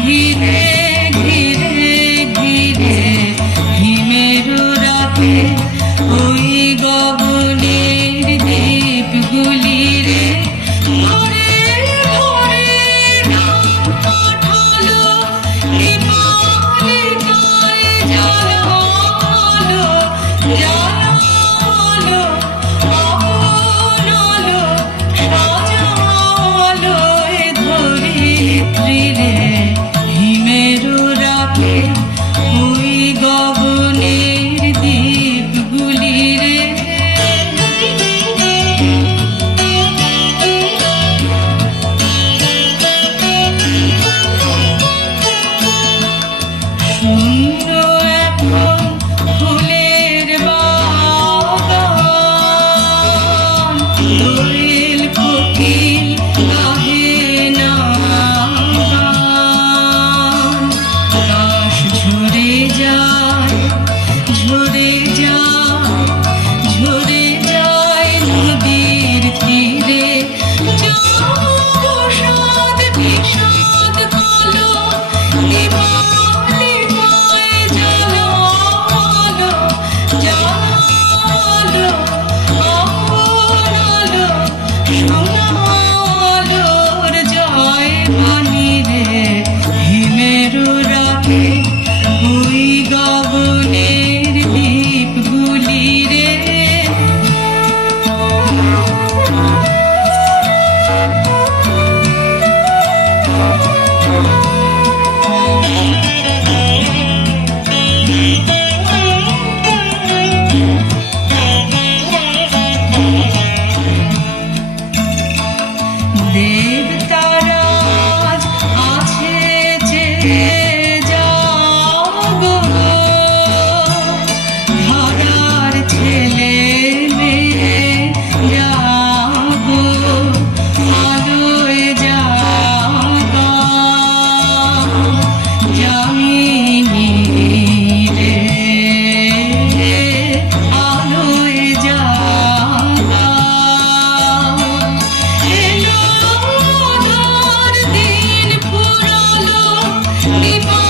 ঘিরে People